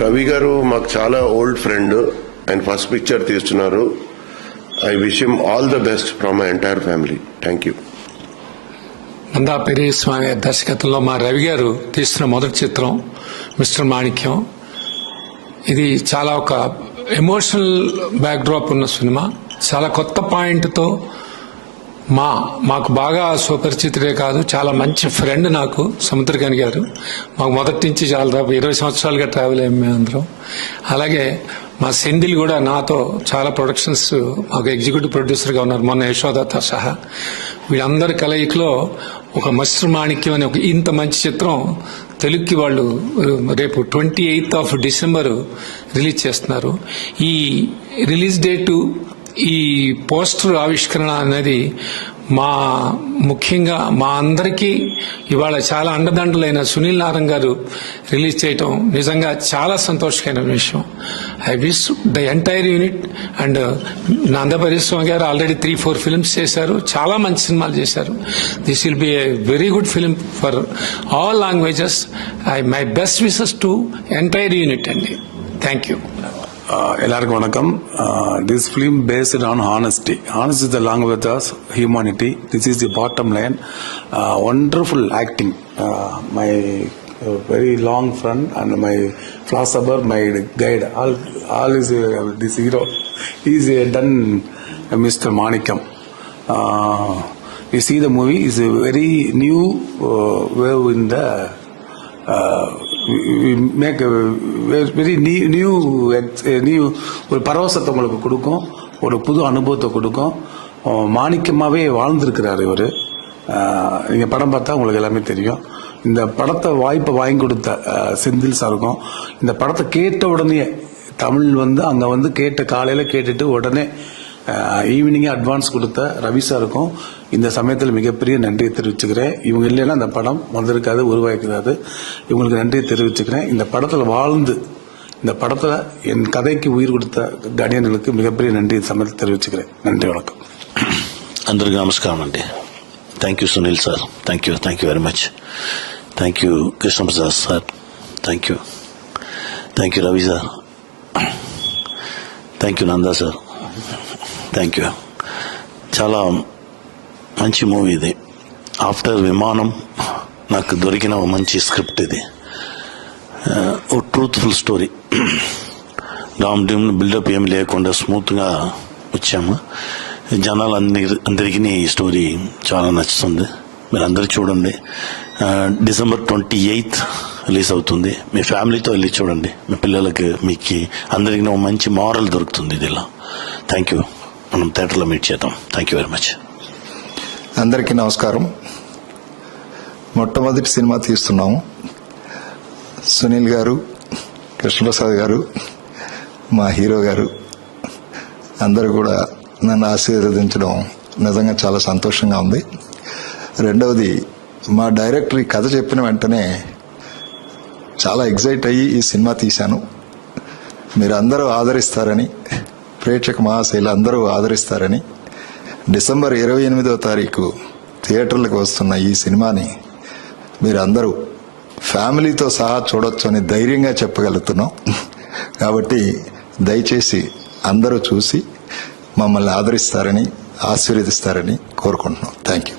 రవి గారు మాకు చాలా old friend. ఆయన ఫస్ట్ పిక్చర్ తీస్తున్నారు. I wish him all the best from my entire family. Thank you. Nanda Periyaswamy దర్శకత్వంలో మా రవి గారు తీస్తున్న మొదటి చిత్రం మిస్టర్ మాణిక్యం. ఇది చాలా ఒక ఎమోషనల్ బ్యాక్డ్రాప్ ఉన్న సినిమా. చాలా కొత్త పాయింట్తో మాకు బాగా సుపరిచితుడే కాదు, చాలా మంచి ఫ్రెండ్ నాకు సముద్రకాని గారు. మాకు మొదటి నుంచి చాలా 20 సంవత్సరాలుగా ట్రావెల్ అయ్యాం మేమందరం. అలాగే మా సెంధిల్ కూడా నాతో చాలా ప్రొడక్షన్స్ మాకు ఎగ్జిక్యూటివ్ ప్రొడ్యూసర్గా ఉన్నారు, మొన్న యశోదతో సహా. వీళ్ళందరి కలయికలో ఒక మిస్టర్ మాణిక్యం అనే ఒక ఇంత మంచి చిత్రం తెలుగుకి వాళ్ళు రేపు 28th December రిలీజ్ చేస్తున్నారు. ఈ రిలీజ్ డేటు, ఈ పోస్టర్ ఆవిష్కరణ అనేది ముఖ్యంగా మా అందరికీ ఇవాళ చాలా అండదండలైన సునీల్ నారాయణ గారు రిలీజ్ చేయటం నిజంగా చాలా సంతోషకరమైన విషయం. I wish the entire unit and Nanda Periyaswamy garu already 3-4 films చేశారు, చాలా మంచి సినిమాలు చేశారు. This will be a very good film for all languages. My best wishes to entire unit అండి. Thank you. எல்லாருக்கும் வணக்கம். This film based on honesty. Honesty is the language of humanity. This is the bottom line. Wonderful acting. My very long friend and my philosopher, my guide, all is this hero. He is done Mr. Manikam. You see the movie is a very new wave in the we make a very new ஒரு பரவசத்தை உங்களுக்கு கொடுக்கும், ஒரு புது அனுபவத்தை கொடுக்கும். மாணிக்கமாவே வாழ்ந்திருக்கிறார் இவர். நீங்க படம் பார்த்தா உங்களுக்கு எல்லாமே தெரியும். இந்த படத்தை வாய்ப்பை வாங்கி கொடுத்த செந்தில் சாருக்கும், இந்த படத்தை கேட்ட உடனே தமிழ் அங்க கேட்ட காலையில கேட்டுட்டு உடனே ஈவினிங்கே அட்வான்ஸ் கொடுத்த ரவி சாருக்கும் இந்த சமயத்தில் மிகப்பெரிய நன்றியை தெரிவிச்சுக்கிறேன். இவங்க இல்லைன்னா அந்த படம் வந்திருக்காது, உருவாக்கிடாது. இவங்களுக்கு நன்றியை தெரிவிச்சுக்கிறேன். இந்த படத்தில் வாழ்ந்து இந்த படத்தில் என் கதைக்கு உயிர் கொடுத்த கணியர்களுக்கு மிகப்பெரிய நன்றி சமயத்தில் தெரிவிச்சுக்கிறேன். நன்றி, வணக்கம். అందరికీ నమస్కారం అండి. Thank you Sunil sir, thank you very much. Thank you Krishnaprasad sir, thank you Ravi sir, thank you Nanda sir, thank you. చాలా మంచి మూవీ ఇది. ఆఫ్టర్ విమానం నాకు దొరికిన ఒక మంచి స్క్రిప్ట్ ఇది. ఒక ట్రూత్ఫుల్ స్టోరీ. డామ్ డ్యూమ్ బిల్డప్ ఏమి లేకుండా స్మూత్గా వచ్చాము. అందరికీ ఈ స్టోరీ చాలా నచ్చుతుంది. మీరు అందరూ చూడండి. December 28th రిలీజ్ అవుతుంది. మీ ఫ్యామిలీతో వెళ్ళి చూడండి. మీ పిల్లలకి, మీకు అందరికీ ఒక మంచి మారల్ దొరుకుతుంది ఇదిలా. Thank you. మనం థియేటర్లో మీట్ చేద్దాం. Thank you very much. అందరికీ నమస్కారం. మొట్టమొదటి సినిమా తీస్తున్నాము. సునీల్ గారు, కృష్ణప్రసాద్ గారు, మా హీరో గారు అందరూ కూడా నన్ను ఆశీర్వదించడం నిజంగా చాలా సంతోషంగా ఉంది. రెండవది, మా డైరెక్టర్ ఈ కథ చెప్పిన వెంటనే చాలా ఎగ్జైట్ అయ్యి ఈ సినిమా తీశాను. మీరు అందరూ ఆదరిస్తారని, ప్రేక్షక మహాశైలు అందరూ ఆదరిస్తారని, December 28వ థియేటర్లకు వస్తున్న ఈ సినిమాని మీరందరూ ఫ్యామిలీతో సహా చూడొచ్చు అని ధైర్యంగా చెప్పగలుగుతున్నాం. కాబట్టి దయచేసి అందరూ చూసి మమ్మల్ని ఆదరిస్తారని, ఆశీర్వదిస్తారని కోరుకుంటున్నాం. Thank you.